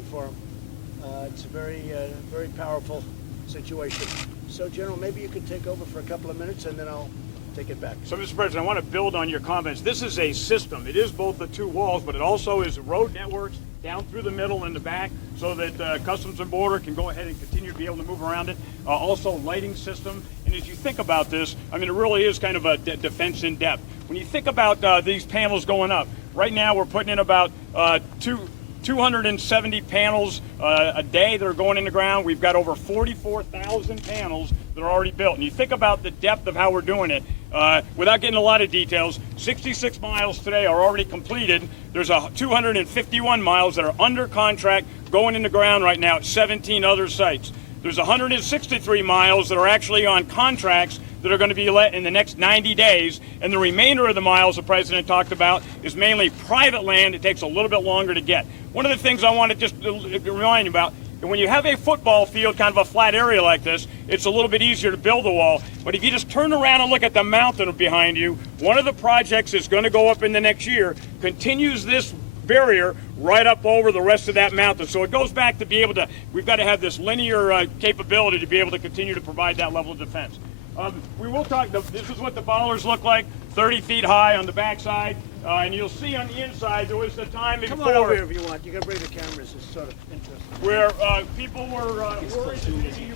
for them. It's a very powerful situation. So, General, maybe you could take over for a couple of minutes, and then I'll take it back. So, Mr. President, I want to build on your comments. This is a system. It is both the two walls, but it also is road networks down through the middle and the back, so that Customs and Border can go ahead and continue to be able to move around it. Also, lighting system. And as you think about this, I mean, it really is kind of a defense in depth. When you think about these panels going up, right now we're putting in about 270 panels a day that are going in the ground. We've got over 44,000 panels that are already built. And you think about the depth of how we're doing it, without getting a lot of details, 66 miles today are already completed. There's 251 miles that are under contract going in the ground right now at 17 other sites. There's 163 miles that are actually on contracts that are going to be let in the next 90 days, and the remainder of the miles the President talked about is mainly private land. It takes a little bit longer to get. One of the things I want to just remind you about, when you have a football field, kind of a flat area like this, it's a little bit easier to build a wall. But if you just turn around and look at the mountain behind you, one of the projects that's going to go up in the next year continues this barrier right up over the rest of that mountain. So it goes back to be able to, we've got to have this linear capability to be able to continue to provide that level of defense. We will talk, this is what the bollards look like, 30 feet high on the backside, and you'll see on the inside there was a time before. Come on over here if you want. You can bring the cameras. It's sort of interesting. Where people were worried that maybe you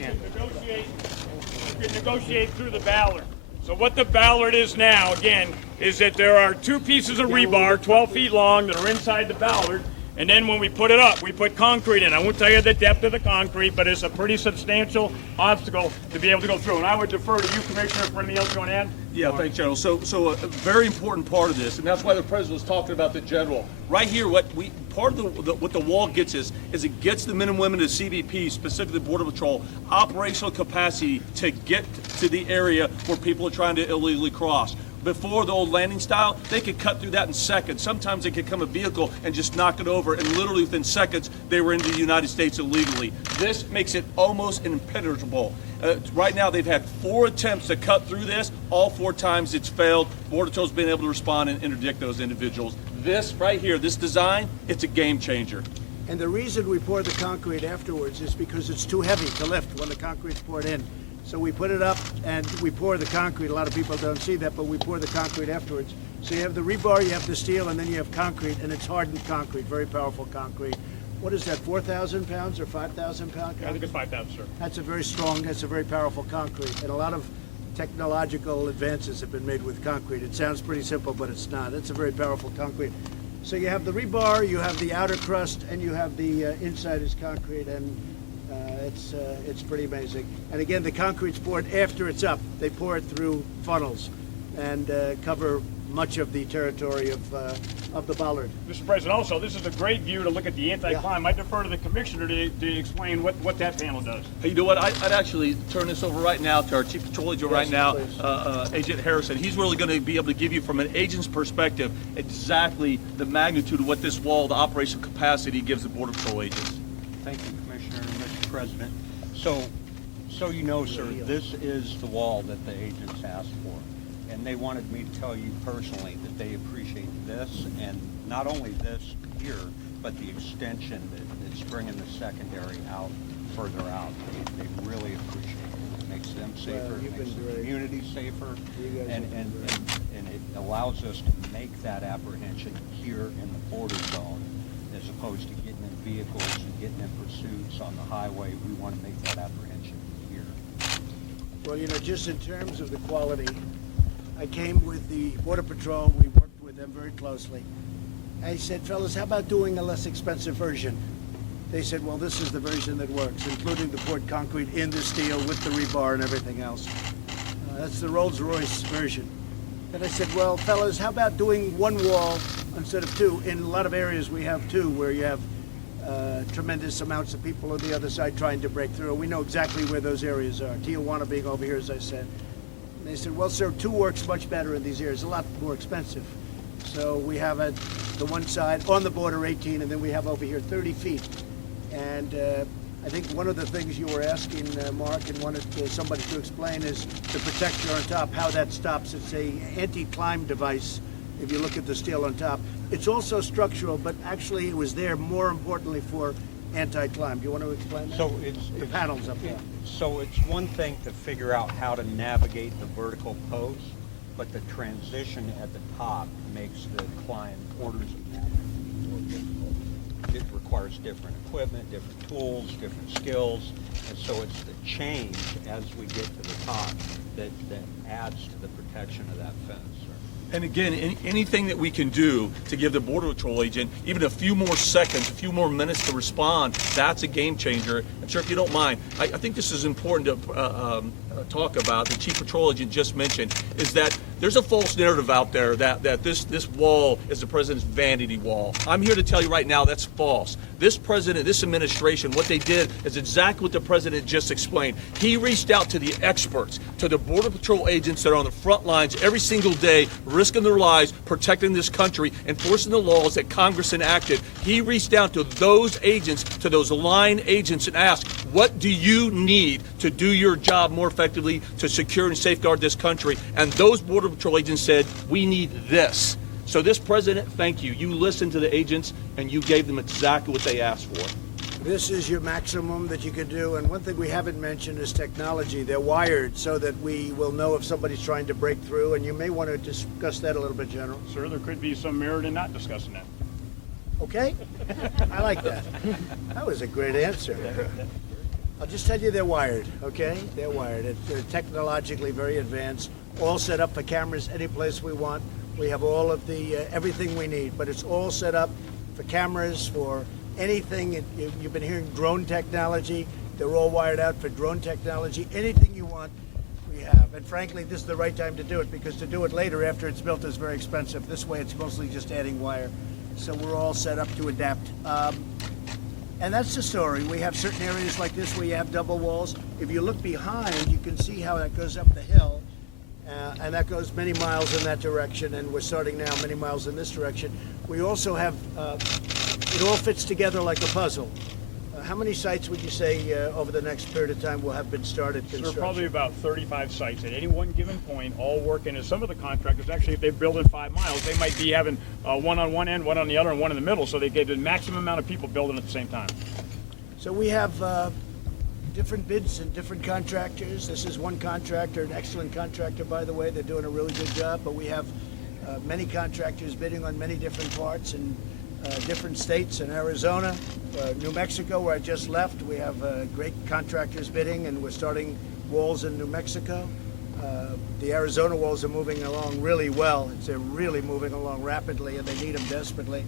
could negotiate through the ballard. So what the ballard is now, again, is that there are two pieces of rebar, 12 feet long, that are inside the ballard. And then when we put it up, we put concrete in. I won't tell you the depth of the concrete, but it's a pretty substantial obstacle to be able to go through. And I would defer to you, Commissioner, for anything else you want to add. Yeah, thanks, General. So a very important part of this, and that's why the President was talking about the General. Right here, what the wall gets is it gets the men and women of the CBP, specifically Border Patrol, operational capacity to get to the area where people are trying to illegally cross. Before the old landing style, they could cut through that in seconds. Sometimes they could come a vehicle and just knock it over, and literally within seconds, they were into the United States illegally. This makes it almost impenetrable. Right now, they've had 4 attempts to cut through this. All 4 times it's failed. Border Patrol's been able to respond and interdict those individuals. This right here, this design, it's a game changer. And the reason we pour the concrete afterwards is because it's too heavy to lift when the concrete's poured in. So we put it up and we pour the concrete. A lot of people don't see that, but we pour the concrete afterwards. So you have the rebar, you have the steel, and then you have concrete, and it's hardened concrete, very powerful concrete. What is that, 4,000 pounds or 5,000 pound concrete? I think it's 5,000, sir. That's a very strong, that's a very powerful concrete. And a lot of technological advances have been made with concrete. It sounds pretty simple, but it's not. It's a very powerful concrete. So you have the rebar, you have the outer crust, and you have the inside is concrete, and it's pretty amazing. And again, the concrete's poured after it's up. They pour it through funnels and cover much of the territory of the bollard. Mr. President, also, this is a great view to look at the anti-climb. I defer to the Commissioner to explain what that panel does. Hey, you know what? I'd actually turn this over right now to our Chief Patrol Agent right now, Agent Harrison. He's really going to be able to give you, from an agent's perspective, exactly the magnitude of what this wall, the operational capacity, gives the Border Patrol agents. Thank you, Commissioner and Mr. President. So you know, sir, this is the wall that the agents asked for. And they wanted me to tell you personally that they appreciate this, and not only this here, but the extension that's bringing the secondary out, further out. They really appreciate it. It makes them safer, it makes the community safer, and it allows us to make that apprehension here in the border zone, as opposed to getting in vehicles and getting in pursuits on the highway. We want to make that apprehension here. Well, you know, just in terms of the quality, I came with the Border Patrol. We worked with them very closely. I said, fellas, how about doing a less expensive version? They said, well, this is the version that works, including the poured concrete in the steel with the rebar and everything else. That's the Rolls-Royce version. And I said, well, fellas, how about doing one wall instead of 2? In a lot of areas we have 2 where you have tremendous amounts of people on the other side trying to break through. We know exactly where those areas are. Tijuana being over here, as I said. And they said, well, sir, 2 works much better in these areas, a lot more expensive. So we have it, the one side on the border 18, and then we have over here 30 feet. And I think one of the things you were asking, Mark, and wanted somebody to explain is the protector on top, how that stops. It's a anti-climb device, if you look at the steel on top. It's also structural, but actually it was there more importantly for anti-climb. Do you want to explain that? So The panels up there. So it's one thing to figure out how to navigate the vertical post, but the transition at the top makes the climb orders of magnitude more difficult. It requires different equipment, different tools, different skills, and so it's the change as we get to the top that adds to the protection of that fence. And again, anything that we can do to give the Border Patrol agent even a few more seconds, a few more minutes to respond, that's a game changer. And sir, if you don't mind, I think this is important to talk about, the Chief Patrol Agent just mentioned, is that there's a false narrative out there that this wall is the president's vanity wall. I'm here to tell you right now that's false. This president, this administration, what they did is exactly what the president just explained. He reached out to the experts, to the Border Patrol agents that are on the front lines every single day, risking their lives, protecting this country, enforcing the laws that Congress enacted. He reached out to those agents, to those line agents, and asked, what do you need to do your job more effectively to secure and safeguard this country? And those Border Patrol agents said, we need this. So this president, thank you. You listened to the agents and you gave them exactly what they asked for. This is your maximum that you could do. And one thing we haven't mentioned is technology. They're wired so that we will know if somebody's trying to break through. And you may want to discuss that a little bit, General. Sir, there could be some merit in not discussing that. Okay? I like that. That was a great answer. I'll just tell you they're wired, okay? They're wired. They're technologically very advanced, all set up for cameras any place we want. We have all of the, everything we need, but it's all set up for cameras, for anything. You've been hearing drone technology. They're all wired out for drone technology. Anything you want, we have. And frankly, this is the right time to do it, because to do it later after it's built is very expensive. This way, it's mostly just adding wire. So we're all set up to adapt. And that's the story. We have certain areas like this where you have double walls. If you look behind, you can see how that goes up the hill. And that goes many miles in that direction, and we're starting now many miles in this direction. We also have, it all fits together like a puzzle. How many sites would you say over the next period of time will have been started construction? Sir, probably about 35 sites at any one given point, all working. And some of the contractors, actually, if they build in 5 miles, they might be having one on one end, one on the other, and one in the middle, so they get the maximum amount of people building at the same time. So we have different bids and different contractors. This is one contractor, an excellent contractor, by the way. They're doing a really good job, but we have many contractors bidding on many different parts in different states. In Arizona, New Mexico, where I just left, we have great contractors bidding, and we're starting walls in New Mexico. The Arizona walls are moving along really well. They're really moving along rapidly, and they need them desperately.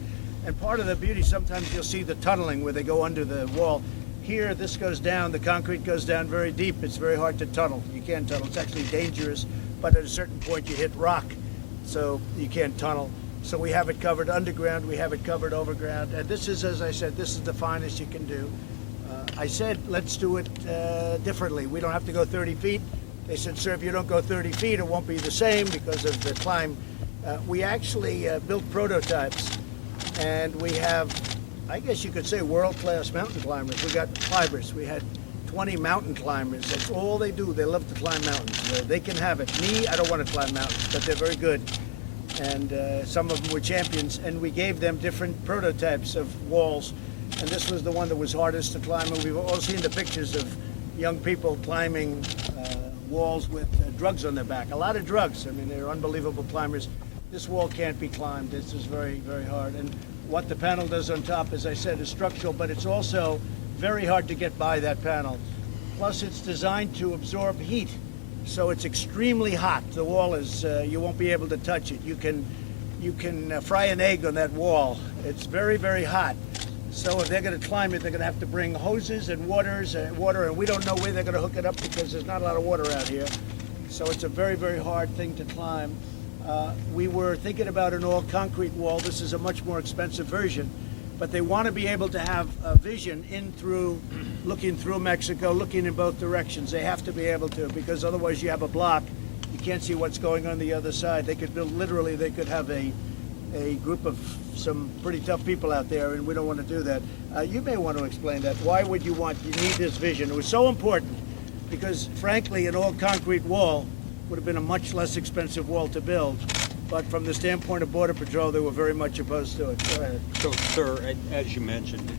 And part of the beauty, sometimes you'll see the tunneling where they go under the wall. Here, this goes down, the concrete goes down very deep. It's very hard to tunnel. You can't tunnel. It's actually dangerous, but at a certain point you hit rock, so you can't tunnel. So we have it covered underground, we have it covered overground, and this is, as I said, this is the finest you can do. I said, let's do it differently. We don't have to go 30 feet. They said, sir, if you don't go 30 feet, it won't be the same because of the climb. We actually built prototypes, and we have, I guess you could say, world-class mountain climbers. We got climbers. We had 20 mountain climbers. That's all they do. They love to climb mountains. They can have it. Me, I don't want to climb mountains, but they're very good. And some of them were champions, and we gave them different prototypes of walls. And this was the one that was hardest to climb. And we've all seen the pictures of young people climbing walls with drugs on their back. A lot of drugs. I mean, they're unbelievable climbers. This wall can't be climbed. This is very, very hard. And what the panel does on top, as I said, is structural, but it's also very hard to get by that panel. Plus, it's designed to absorb heat. So it's extremely hot. The wall is, you won't be able to touch it. You can fry an egg on that wall. It's very, very hot. So if they're going to climb it, they're going to have to bring hoses and water, and we don't know where they're going to hook it up because there's not a lot of water out here. So it's a very, very hard thing to climb. We were thinking about an all-concrete wall. This is a much more expensive version, but they want to be able to have a vision in through, looking through Mexico, looking in both directions. They have to be able to, because otherwise you have a block. You can't see what's going on the other side. They could build, literally, they could have a group of some pretty tough people out there, and we don't want to do that. You may want to explain that. Why would you need this vision? It was so important because, frankly, an all-concrete wall would have been a much less expensive wall to build. But from the standpoint of Border Patrol, they were very much opposed to it. Go ahead. So, sir, as you mentioned,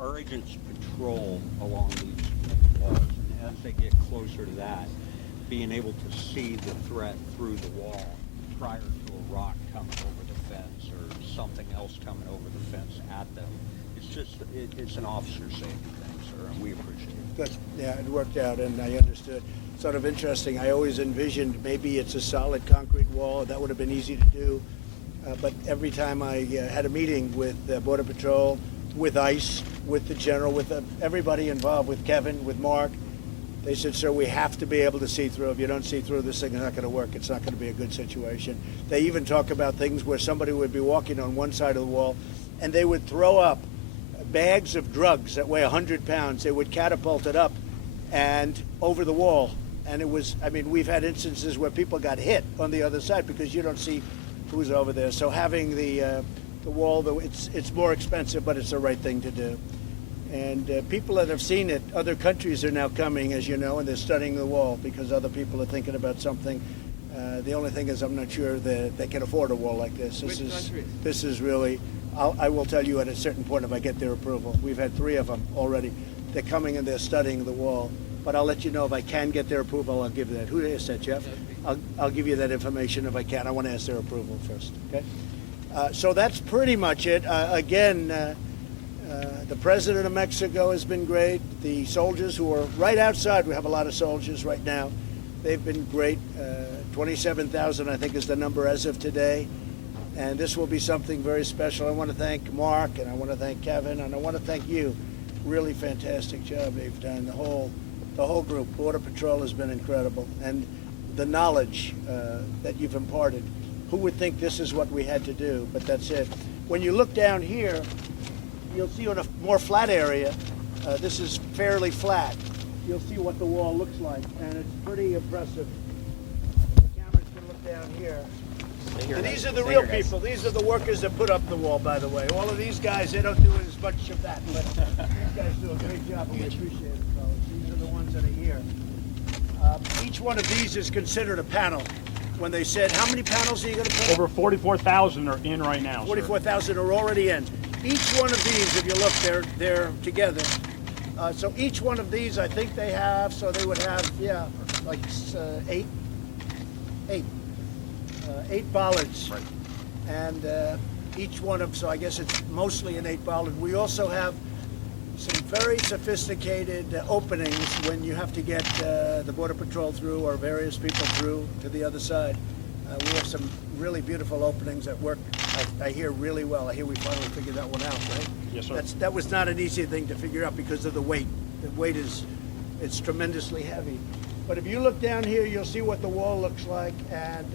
our agents patrol along these walls, and as they get closer to that, being able to see the threat through the wall prior to a rock coming over the fence or something else coming over the fence at them, it's an officer safety thing, sir, and we appreciate it. Good. Yeah, it worked out, and I understood. Sort of interesting. I always envisioned maybe it's a solid concrete wall. That would have been easy to do. But every time I had a meeting with Border Patrol, with ICE, with the general, with everybody involved, with Kevin, with Mark, they said, sir, we have to be able to see through. If you don't see through, this thing is not going to work. It's not going to be a good situation. They even talk about things where somebody would be walking on one side of the wall, and they would throw up bags of drugs that weigh 100 pounds. They would catapult it up and over the wall. And it was, I mean, we've had instances where people got hit on the other side because you don't see who's over there. So having the wall, though, it's more expensive, but it's the right thing to do. And people that have seen it, other countries are now coming, as you know, and they're studying the wall because other people are thinking about something. The only thing is I'm not sure that they can afford a wall like this. This is really, I will tell you at a certain point if I get their approval. We've had 3 of them already. They're coming and they're studying the wall. But I'll let you know if I can get their approval. I'll give you that. Who is that, Jeff? I'll give you that information if I can. I want to ask their approval first. Okay. So that's pretty much it. Again, the president of Mexico has been great. The soldiers who are right outside, we have a lot of soldiers right now. They've been great. 27,000, I think, is the number as of today. And this will be something very special. I want to thank Mark, and I want to thank Kevin, and I want to thank you. Really fantastic job they've done. The whole group. Border Patrol has been incredible. And the knowledge that you've imparted. Who would think this is what we had to do? But that's it. When you look down here, you'll see on a more flat area, this is fairly flat. You'll see what the wall looks like, and it's pretty impressive. The cameras can look down here. And these are the real people. These are the workers that put up the wall, by the way. All of these guys, they don't do as much of that, but these guys do a great job. We appreciate it, fellas. These are the ones that are here. Each one of these is considered a panel. When they said, how many panels are you going to put up? Over 44,000 are in right now, 44,000 are already in. Each one of these, if you look, they're together. So each one of these, I think they have, so they would have, yeah, like 8 bollards. Right. And each one of, so I guess it's mostly an 8 bollard. We also have some very sophisticated openings when you have to get the Border Patrol through or various people through to the other side. We have some really beautiful openings that work, I hear, really well. I hear we finally figured that one out, right? Yes, sir. That was not an easy thing to figure out because of the weight. The weight it's tremendously heavy. But if you look down here, you'll see what the wall looks like. And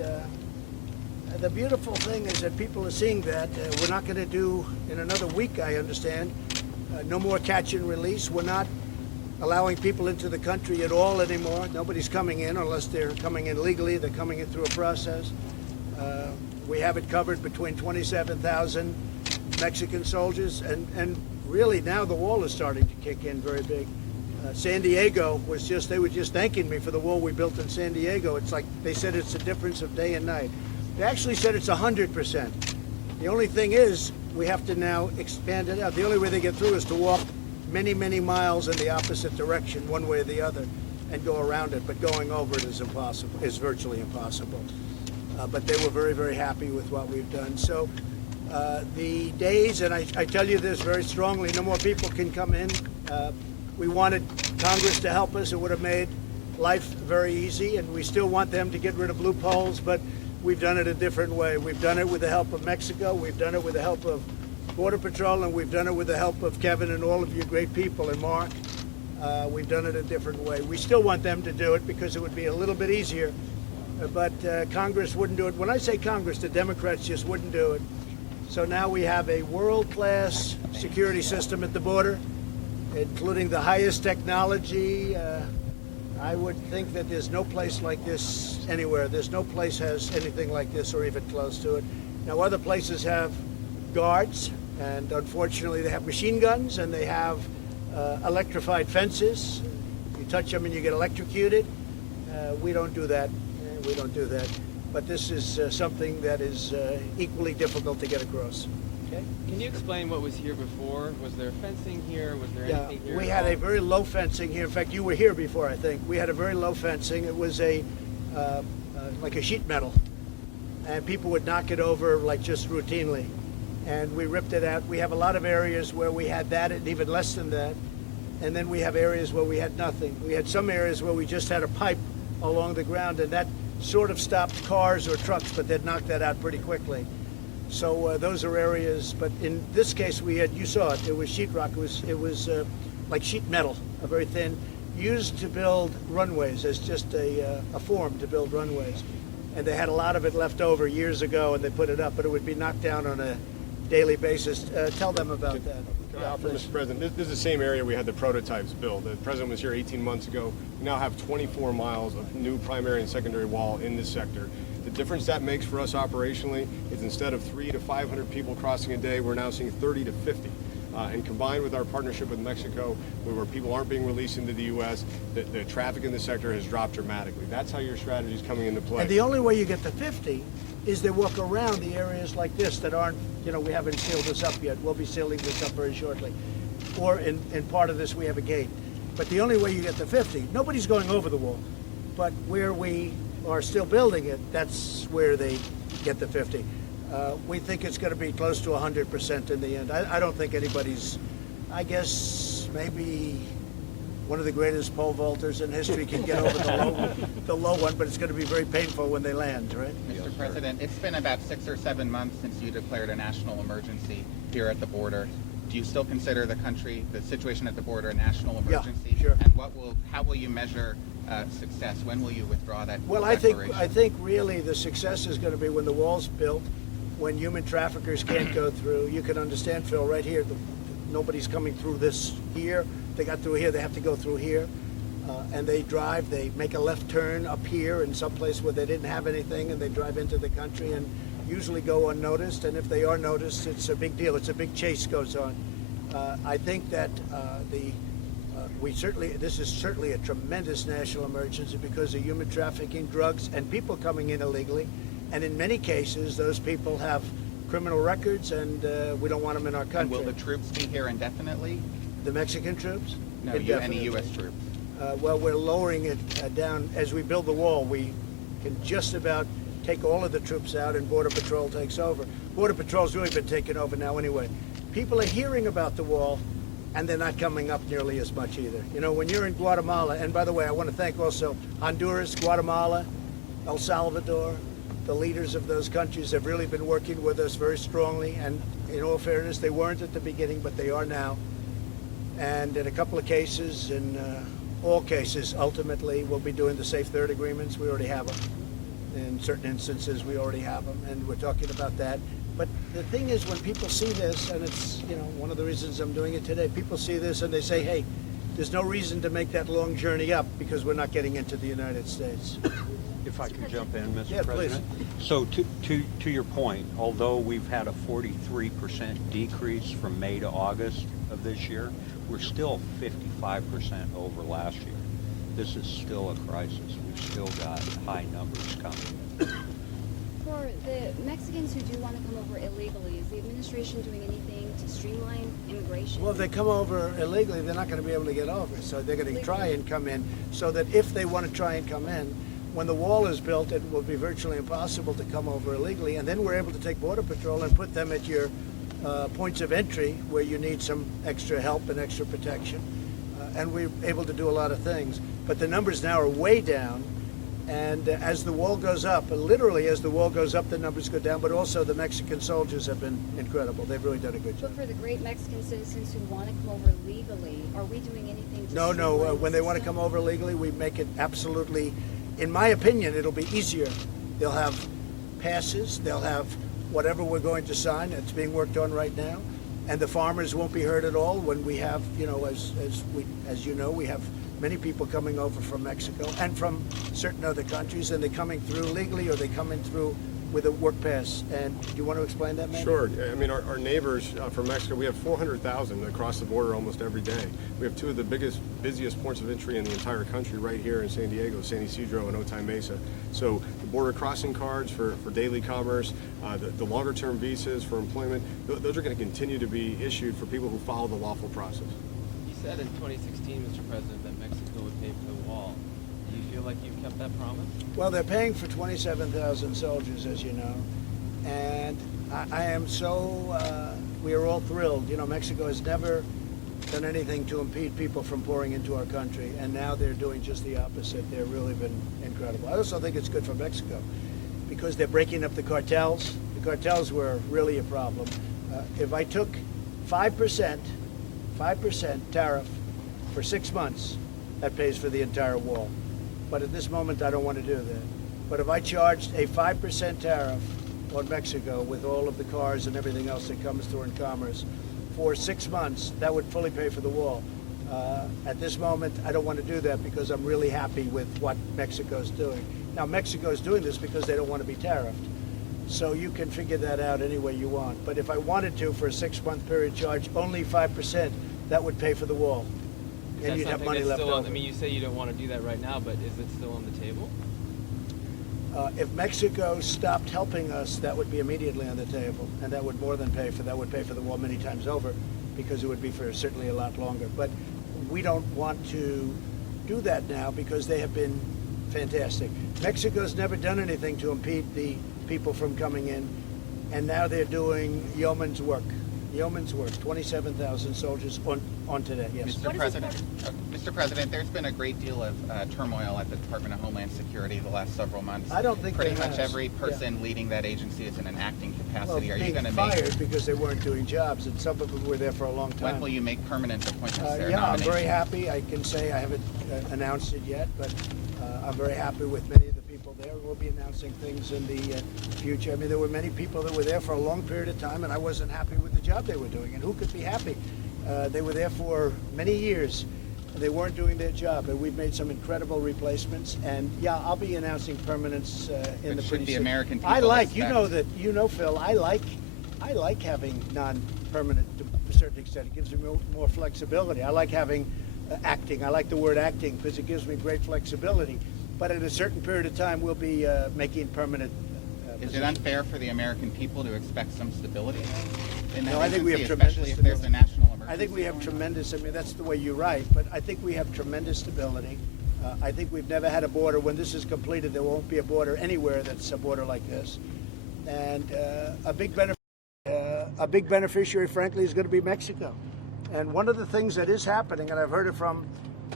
the beautiful thing is that people are seeing that. We're not going to do, in another week, I understand, no more catch and release. We're not allowing people into the country at all anymore. Nobody's coming in unless they're coming in legally. They're coming in through a process. We have it covered between 27,000 Mexican soldiers, and really now the wall is starting to kick in very big. San Diego was they were just thanking me for the wall we built in San Diego. It's like they said it's a difference of day and night. They actually said it's 100%. The only thing is we have to now expand it out. The only way they get through is to walk many, many miles in the opposite direction, one way or the other, and go around it. But going over it is impossible, is virtually impossible. But they were very, very happy with what we've done. So the days, and I tell you this very strongly, no more people can come in. We wanted Congress to help us. It would have made life very easy, and we still want them to get rid of loopholes, but we've done it a different way. We've done it with the help of Mexico. We've done it with the help of Border Patrol, and we've done it with the help of Kevin and all of you great people and Mark. We've done it a different way. We still want them to do it because it would be a little bit easier, but Congress wouldn't do it. When I say Congress, the Democrats just wouldn't do it. So now we have a world-class security system at the border, including the highest technology. I would think that there's no place like this anywhere. There's no place has anything like this or even close to it. Now, other places have guards, and unfortunately they have machine guns, and they have electrified fences. You touch them and you get electrocuted. We don't do that. We don't do that. But this is something that is equally difficult to get across. Okay? Can you explain what was here before? Was there fencing here? Was there Yeah, anything here? we at had a all? very low fencing here. In fact, you were here before, I think. We had a very low fencing. It was like a sheet metal, and people would knock it over like just routinely. And we ripped it out. We have a lot of areas where we had that and even less than that. And then we have areas where we had nothing. We had some areas where we just had a pipe along the ground, and that sort of stopped cars or trucks, but they'd knock that out pretty quickly. So those are areas, but in this case we had, you saw it, it was sheetrock. It was like sheet metal, a very thin, used to build runways as just a form to build runways. And they had a lot of it left over years ago, and they put it up, but it would be knocked down on a daily basis. Tell them about that. Can I offer, Mr. President, this is the same area we had the prototypes built. The President was here 18 months ago. We now have 24 miles of new primary and secondary wall in this sector. The difference that makes for us operationally is instead of 300 to 500 people crossing a day, we're now seeing 30 to 50. And combined with our partnership with Mexico, where people aren't being released into the U.S., the traffic in the sector has dropped dramatically. That's how your strategy is coming into play. And the only way you get to 50 is they walk around the areas like this that aren't, we haven't sealed this up yet. We'll be sealing this up very shortly. Or in part of this we have a gate. But the only way you get to 50, nobody's going over the wall. But where we are still building it, that's where they get the 50. We think it's going to be close to 100% in the end. I don't think anybody's, I guess maybe one of the greatest pole vaulters in history can get over the low one, but it's going to be very painful when they land, right? Mr. President, it's been about 6 or 7 months since you declared a national emergency here at the border. Do you still consider the situation at the border, a national emergency? Yeah, sure. And how will you measure success? When will you withdraw that Well, declaration? I think really the success is going to be when the wall's built, when human traffickers can't go through. You can understand, Phil, right here, nobody's coming through this here. They got through here, they have to go through here. And they make a left turn up here in some place where they didn't have anything, and they drive into the country and usually go unnoticed. And if they are noticed, it's a big deal. It's a big chase goes on. I think that this is certainly a tremendous national emergency because of human trafficking, drugs, and people coming in illegally. And in many cases, those people have criminal records, and we don't want them in our country. And will the troops be here indefinitely? The Mexican troops? No, Indefinitely. any U.S. troops. Well, we're lowering it down. As we build the wall, we can just about take all of the troops out and Border Patrol takes over. Border Patrol's really been taken over now anyway. People are hearing about the wall, and they're not coming up nearly as much either. When you're in Guatemala, and by the way, I want to thank also Honduras, Guatemala, El Salvador, the leaders of those countries have really been working with us very strongly, and in all fairness, they weren't at the beginning, but they are now. And in a couple of cases, in all cases, ultimately, we'll be doing the Safe Third agreements. We already have them. In certain instances, we already have them, and we're talking about that. But the thing is, when people see this, and it's, one of the reasons I'm doing it today, people see this and they say, hey, there's no reason to make that long journey up because we're not getting into the United States. If I could jump in, Mr. Yeah, President. So to your point, although we've had a 43% decrease from May to August of this year, we're still 55% over last year. This is still a crisis. We've still got high numbers coming. For the Mexicans who do want to come over illegally, is the administration doing anything to streamline immigration? Well, if they come over illegally, they're not going to be able to get over. So they're going to try and come in, so that if they want to try and come in, when the wall is built, it will be virtually impossible to come over illegally. And then we're able to take Border Patrol and put them at your points of entry where you need some extra help and extra protection. And we're able to do a lot of things. But the numbers now are way down. And as the wall goes up, literally as the wall goes up, the numbers go down. But also the Mexican soldiers have been incredible. They've really done a good job. But for the great Mexican citizens who want to come over legally, are we doing anything to No. streamline the When they want to system? come over legally, we make it absolutely, in my opinion, it'll be easier. They'll have passes. They'll have whatever we're going to sign. It's being worked on right now. And the farmers won't be hurt at all when we have, as you know, we have many people coming over from Mexico and from certain other countries, and they're coming through legally or they're coming through with a work pass. And do you want to explain that, man? Sure. I mean, our neighbors from Mexico, we have 400,000 across the border almost every day. We have two of the busiest points of entry in the entire country right here in San Diego, San Isidro and Otay Mesa. So the border crossing cards for daily commerce, the longer term visas for employment, those are going to continue to be issued for people who follow the lawful process. You said in 2016, Mr. President, that Mexico would pay for the wall. Do you feel like you've kept that promise? Well, they're paying for 27,000 soldiers, as you know, and I am so, we are all thrilled. You know, Mexico has never done anything to impede people from pouring into our country, and now they're doing just the opposite. They've really been incredible. I also think it's good for Mexico because they're breaking up the cartels. The cartels were really a problem. If I took 5% tariff for 6 months, that pays for the entire wall. But at this moment, I don't want to do that. But if I charged a 5% tariff on Mexico with all of the cars and everything else that comes through in commerce for 6 months, that would fully pay for the wall. At this moment, I don't want to do that because I'm really happy with what Mexico's doing. Now, Mexico's doing this because they don't want to be tariffed. So you can figure that out any way you want. But if I wanted to, for a 6-month period, charge only 5%, that would pay for the wall. And That's you'd have something money that's left still over. I mean, you say you don't want to do that right now, but is it still on the table? If Mexico stopped helping us, that would be immediately on the table, and that would more than pay for that. Would pay for the wall many times over, because it would be for certainly a lot longer. But we don't want to do that now because they have been fantastic. Mexico's never done anything to impede the people from coming in, and now they're doing yeoman's work. Yeoman's work. 27,000 soldiers on today. Yes. Mr. President, there's been a great deal of turmoil at the Department of Homeland Security the last several months. I don't think pretty there much has. every person leading that agency is in an acting Well, capacity. Are you being going to fired because they weren't doing jobs, and some of them were there for a long time. when will you make permanent appointments there? Yeah, I'm nominations? very happy. I can say I haven't announced it yet, but I'm very happy with many of the people there. We'll be announcing things in the future. I mean, there were many people that were there for a long period of time, and I wasn't happy with the job they were doing. And who could be happy? They were there for many years. They weren't doing their job, and we've made some incredible replacements. And yeah, I'll be announcing permanence in But the should pretty the soon. American I people like, expect- you know, Phil, I like having non-permanent to a certain extent. It gives me more flexibility. I like having acting. I like the word acting because it gives me great flexibility. But at a certain period of time, we'll be making permanent Is it unfair for the American people to expect some stability in that No, I think we have agency, tremendous especially if there's a stability. national emergency? I think we have going on? tremendous, I mean, that's the way you write, but I think we have tremendous stability. I think we've never had a border. When this is completed, there won't be a border anywhere that's a border like this. And a big beneficiary, frankly, is going to be Mexico. And one of the things that is happening, and I've heard it from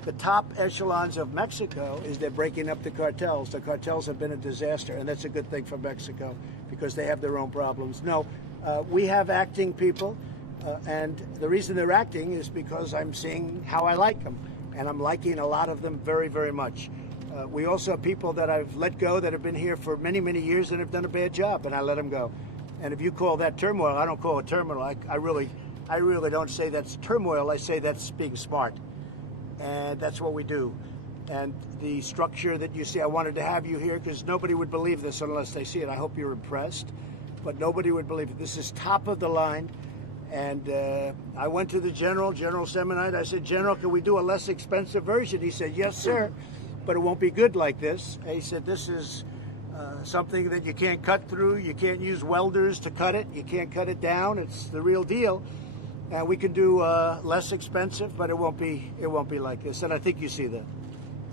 the top echelons of Mexico, is they're breaking up the cartels. The cartels have been a disaster, and that's a good thing for Mexico because they have their own problems. No, we have acting people, and the reason they're acting is because I'm seeing how I like them, and I'm liking a lot of them very, very much. We also have people that I've let go that have been here for many, many years and have done a bad job, and I let them go. And if you call that turmoil, I don't call it turmoil. I really don't say that's turmoil. I say that's being smart. And that's what we do. And the structure that you see, I wanted to have you here because nobody would believe this unless they see it. I hope you're impressed, but nobody would believe it. This is top of the line. And I went to the General Semonite. I said, General, can we do a less expensive version? He said, yes, sir, but it won't be good like this. And he said, this is something that you can't cut through. You can't use welders to cut it. You can't cut it down. It's the real deal. And we can do less expensive, but it won't be like this. And I think you see that.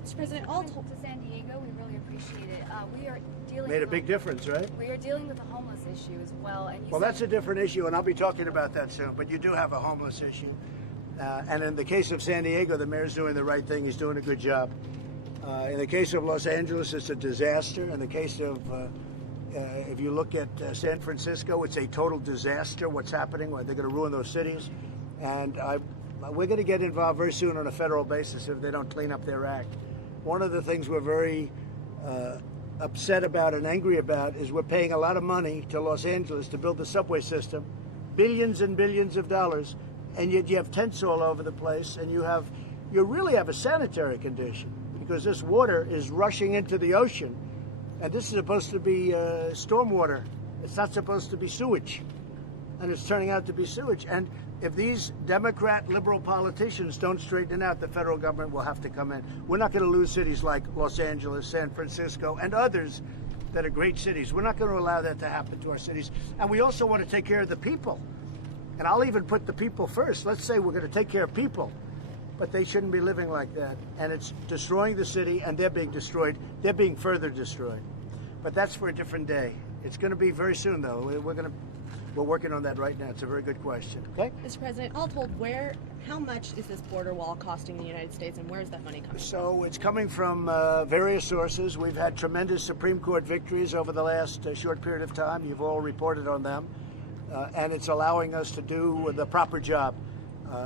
Mr. President, all to San Diego, we really appreciate it. We are dealing Made a with big difference, right? We are dealing with a homeless issue as well. And Well, that's a different issue, and I'll be talking about that soon. But you do have a homeless issue. And in the case of San Diego, the mayor's doing the right thing. He's doing a good job. In the case of Los Angeles, it's a disaster. In the case of, if you look at San Francisco, it's a total disaster what's happening. They're going to ruin those cities. And we're going to get involved very soon on a federal basis if they don't clean up their act. One of the things we're very upset about and angry about is we're paying a lot of money to Los Angeles to build the subway system, billions and billions of dollars, and yet you have tents all over the place, and you really have a sanitary condition because this water is rushing into the ocean And this is supposed to be stormwater. It's not supposed to be sewage. And it's turning out to be sewage. And if these Democrat liberal politicians don't straighten it out, the federal government will have to come in. We're not going to lose cities like Los Angeles, San Francisco, and others that are great cities. We're not going to allow that to happen to our cities. And we also want to take care of the people. And I'll even put the people first. Let's say we're going to take care of people, but they shouldn't be living like that. And it's destroying the city, and they're being destroyed. They're being further destroyed. But that's for a different day. It's going to be very soon, though. We're working on that right now. It's a very good question. Okay? Mr. President, all told, how much is this border wall costing the United States, and where is that money coming from? So it's coming from various sources. We've had tremendous Supreme Court victories over the last short period of time. You've all reported on them. And it's allowing us to do the proper job.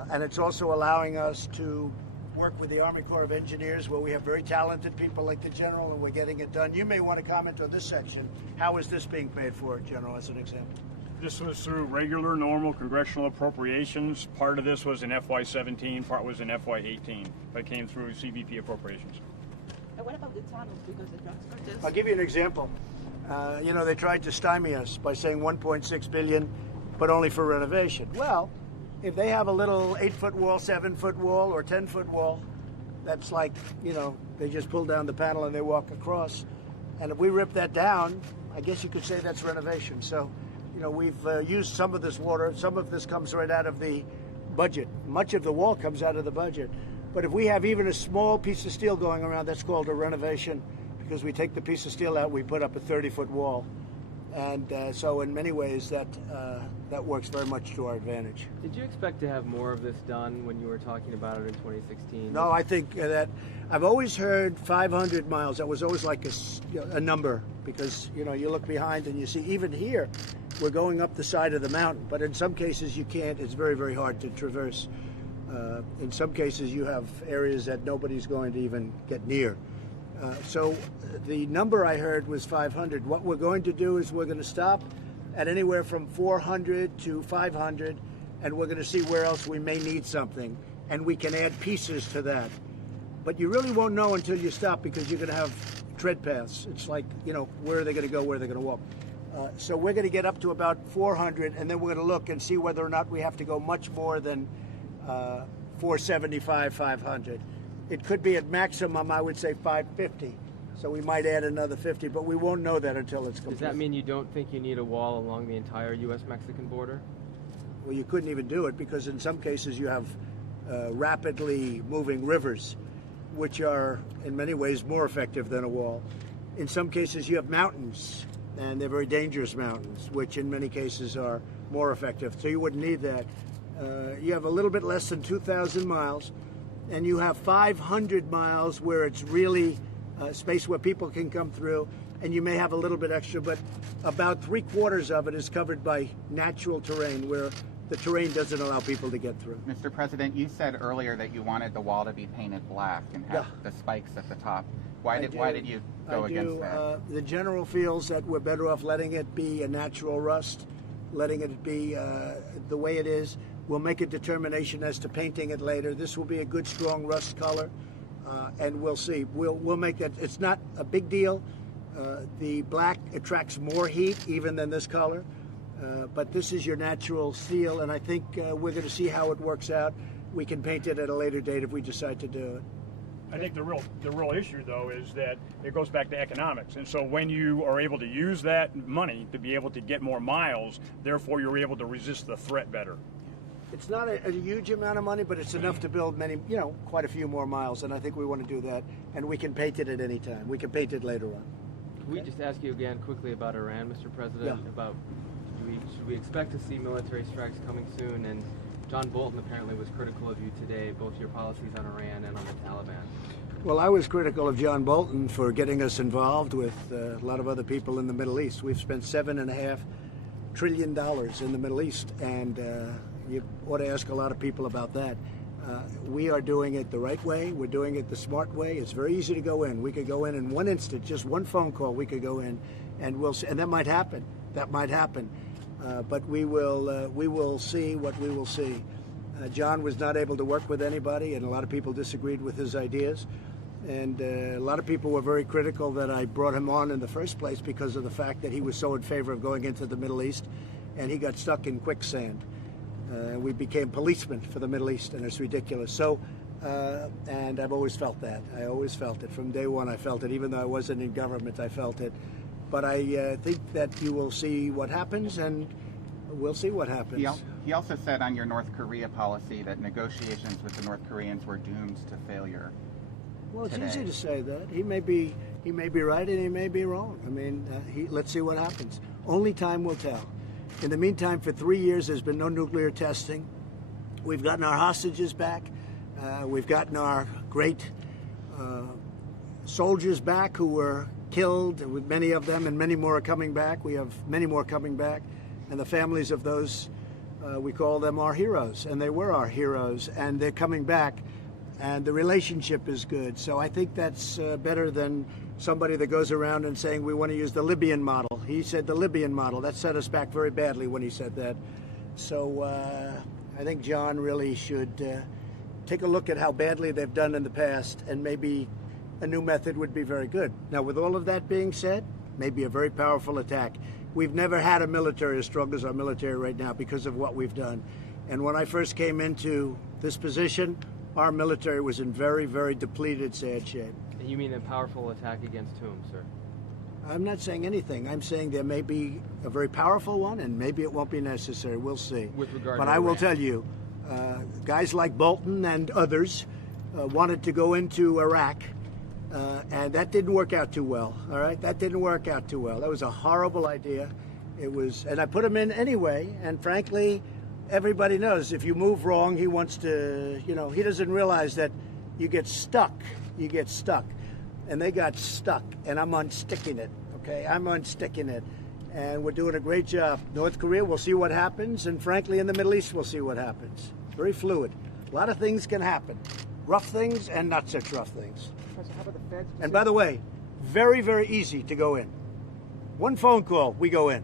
And it's also allowing us to work with the Army Corps of Engineers, where we have very talented people like the General, and we're getting it done. You may want to comment on this section. How is this being paid for, General, as an example? This was through regular, normal congressional appropriations. Part of this was in FY17, part was in FY18, but it came through CBP appropriations. And what about the tunnels? Because the trucks are just... I'll give you an example. They tried to stymie us by saying 1.6 billion, but only for renovation. Well, if they have a little 8-foot wall, 7-foot wall, or 10-foot wall, that's like, they just pull down the panel and they walk across. And if we rip that down, I guess you could say that's renovation. So, we've used some of this water. Some of this comes right out of the budget. Much of the wall comes out of the budget. But if we have even a small piece of steel going around, that's called a renovation, because we take the piece of steel out, we put up a 30-foot wall. And so in many ways, that works very much to our advantage. Did you expect to have more of this done when you were talking about it in 2016? No, I think that I've always heard 500 miles. That was always like a number, because, you look behind and you see, even here, we're going up the side of the mountain. But in some cases, you can't. It's very, very hard to traverse. In some cases, you have areas that nobody's going to even get near. So the number I heard was 500. What we're going to do is we're going to stop at anywhere from 400 to 500, and we're going to see where else we may need something, and we can add pieces to that. But you really won't know until you stop, because you're going to have tread paths. It's like, where are they going to go, where are they going to walk? So we're going to get up to about 400, and then we're going to look and see whether or not we have to go much more than 475, 500. It could be at maximum, I would say, 550. So we might add another 50, but we won't know that until it's complete. Does that mean you don't think you need a wall along the entire U.S.-Mexican border? Well, you couldn't even do it, because in some cases you have rapidly moving rivers, which are in many ways more effective than a wall. In some cases you have mountains, and they're very dangerous mountains, which in many cases are more effective. So you wouldn't need that. You have a little bit less than 2,000 miles, and you have 500 miles where it's really space where people can come through, and you may have a little bit extra, but about 3/4 of it is covered by natural terrain, where the terrain doesn't allow people to get through. Mr. President, you said earlier that you wanted the wall to be painted black and have the spikes at the top. Why did you go against that? The General feels that we're better off letting it be a natural rust, letting it be the way it is. We'll make a determination as to painting it later. This will be a good, strong rust color, and we'll see. We'll make that. It's not a big deal. The black attracts more heat even than this color, but this is your natural steel, and I think we're going to see how it works out. We can paint it at a later date if we decide to do it. I think the real issue, though, is that it goes back to economics. And so when you are able to use that money to be able to get more miles, therefore you're able to resist the threat better. It's not a huge amount of money, but it's enough to build quite a few more miles, and I think we want to do that. And we can paint it at any time. We can paint it later on. Can we just ask you again quickly about Iran, Mr. President? Yeah. About should we expect to see military strikes coming soon? And John Bolton apparently was critical of you today, both your policies on Iran and on the Taliban. Well, I was critical of John Bolton for getting us involved with a lot of other people in the Middle East. We've spent $7.5 trillion in the Middle East, and you ought to ask a lot of people about that. We are doing it the right way. We're doing it the smart way. It's very easy to go in. We could go in one instant, just one phone call. We could go in, and and that might happen. That might happen. But we will see what we will see. John was not able to work with anybody, and a lot of people disagreed with his ideas. And a lot of people were very critical that I brought him on in the first place because of the fact that he was so in favor of going into the Middle East, and he got stuck in quicksand. We became policemen for the Middle East, and it's ridiculous. So, and I've always felt that. I always felt it. From day one, I felt it. Even though I wasn't in government, I felt it. But I think that you will see what happens, and we'll see what happens. He also said on your North Korea policy that negotiations with the North Koreans were doomed to failure. Well, it's today. easy to say that. He may be right and he may be wrong. I mean, let's see what happens. Only time will tell. In the meantime, for 3 years, there's been no nuclear testing. We've gotten our hostages back. We've gotten our great soldiers back who were killed, with many of them, and many more are coming back. We have many more coming back. And the families of those, we call them our heroes. And they were our heroes. And they're coming back. And the relationship is good. So I think that's better than somebody that goes around and saying we want to use the Libyan model. He said the Libyan model. That set us back very badly when he said that. So I think John really should take a look at how badly they've done in the past, and maybe a new method would be very good. Now, with all of that being said, maybe a very powerful attack. We've never had a military as strong as our military right now because of what we've done. And when I first came into this position, our military was in very, very depleted, sad shape. And you mean a powerful attack against whom, sir? I'm not saying anything. I'm saying there may be a very powerful one, and maybe it won't be necessary. We'll see. With regard but to I will Iran. tell you, guys like Bolton and others wanted to go into Iraq, and that didn't work out too well. All right, that didn't work out too well. That was a horrible idea. It was, and I put him in anyway. And frankly, everybody knows if you move wrong, he wants to. You know, he doesn't realize that you get stuck. You get stuck. And they got stuck, and I'm unsticking it, okay? I'm unsticking it, and we're doing a great job. North Korea, we'll see what happens, and frankly, in the Middle East, we'll see what happens. Very fluid. A lot of things can happen. Rough things and not such rough things. And by the way, very, very easy to go in. One phone call, we go in.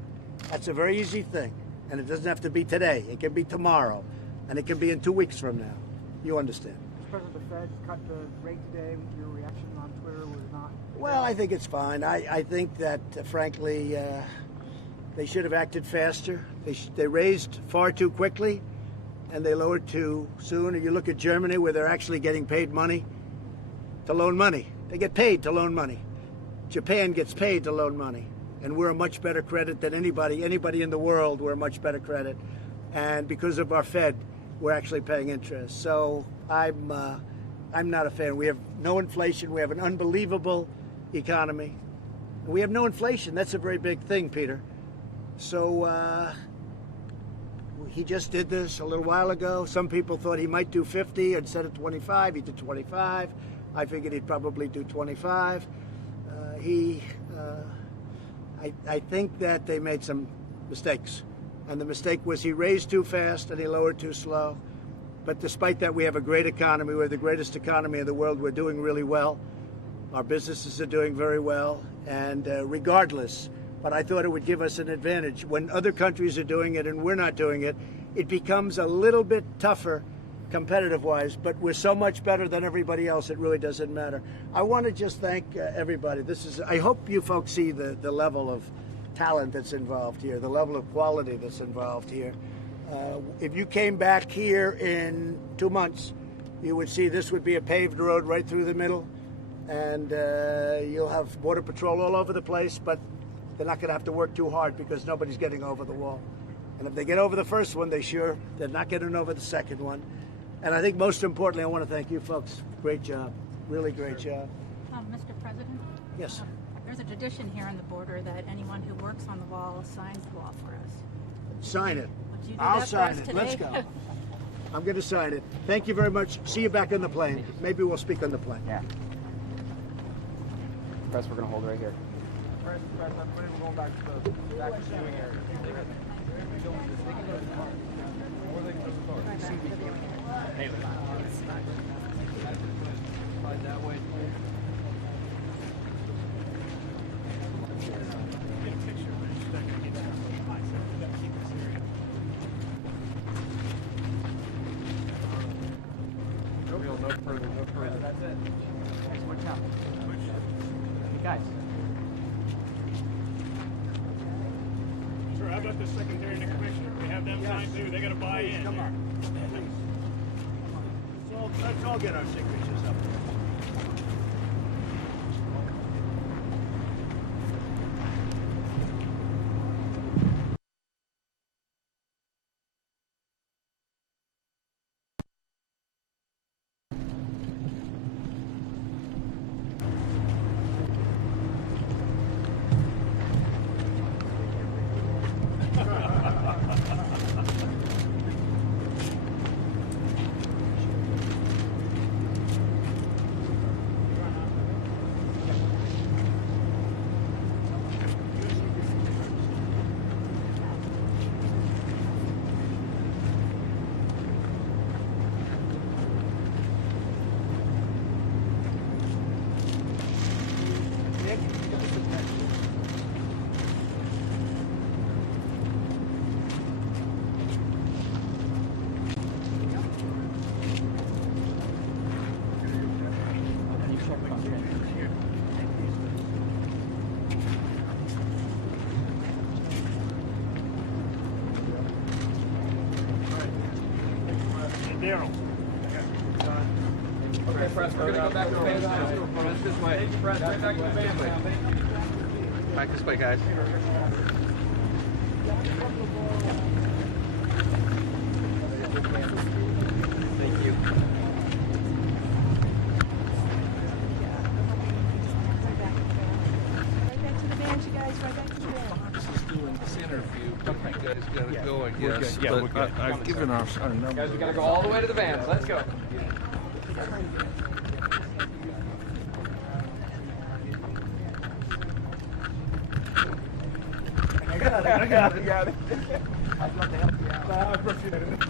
That's a very easy thing, and it doesn't have to be today. It can be tomorrow, and it can be in 2 weeks from now. You understand. President, the Fed cut the rate today. Your reaction on Twitter was not. Well, I think it's fine. I think that, frankly, they should have acted faster. They raised far too quickly, and they lowered too soon. And you look at Germany, where they're actually getting paid money to loan money. They get paid to loan money. Japan gets paid to loan money. And we're a much better credit than anybody in the world. We're a much better credit. And because of our Fed, we're actually paying interest. So I'm not a fan. We have no inflation. We have an unbelievable economy. We have no inflation. That's a very big thing, Peter. So he just did this a little while ago. Some people thought he might do 50 instead of 25. He did 25. I figured he'd probably do 25. I think that they made some mistakes. And the mistake was he raised too fast and he lowered too slow. But despite that, we have a great economy. We're the greatest economy in the world. We're doing really well. Our businesses are doing very well. And regardless, but I thought it would give us an advantage. When other countries are doing it and we're not doing it, it becomes a little bit tougher competitive-wise, but we're so much better than everybody else, it really doesn't matter. I want to just thank everybody. I hope you folks see the level of talent that's involved here, the level of quality that's involved here. If you came back here in 2 months, you would see this would be a paved road right through the middle, and you'll have Border Patrol all over the place, but they're not going to have to work too hard because nobody's getting over the wall. And if they get over the first one, they're not getting over the second one. And I think most importantly, I want to thank you folks. Great job. Really great job. Mr. President? Yes. There's a tradition here on the border that anyone who works on the wall signs the wall for us. Sign it. Would you do I'll that for sign us it. today? Let's go. I'm going to sign it. Thank you very much. See you back on the plane. Maybe we'll speak on the plane. Yeah. Press, we're going to hold right here. Press, we're going back to the viewing area. That way. No further. That's it. guys. Watch out. Hey, guys. Sure, how about the secretary and the commissioner? We have them sign too. They got to buy in. Come on. Let's all get our signatures up. Daryl. Okay, Press, we're gonna go back to the family. Press this way. Press, right back to the family. Back this way, guys. Thank you. Right back to the bench, you guys. Right back to the bench. This is doing center view, but you guys gotta go, I We're guess. good. Yeah, But we're good. I've given our number. Guys, we gotta go all the way to the vans. Let's go. I got it. I'd love to help you out. I appreciate it.